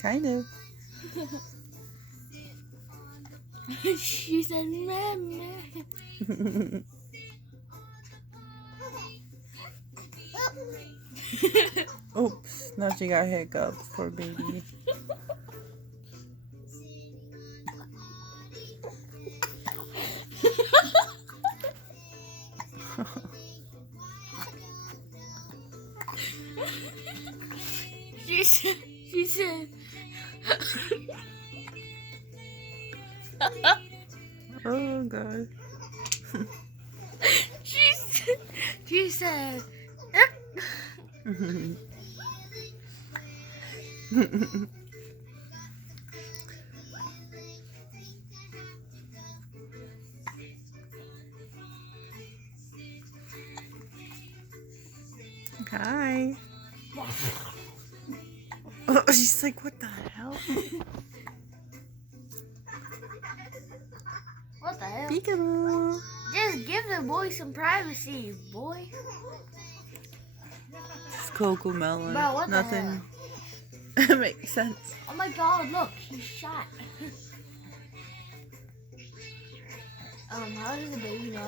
Kind of. She said, meh, meh. Oops, now she got hiccups, poor baby. She said, Oh god. she said, Hi. She's like, what the hell? what the hell? Peekaboo. Just give the boy some privacy, boy. It's Coco Melon. Bro, what the Nothing makes sense. Oh my god, look, he's shot. How does the baby know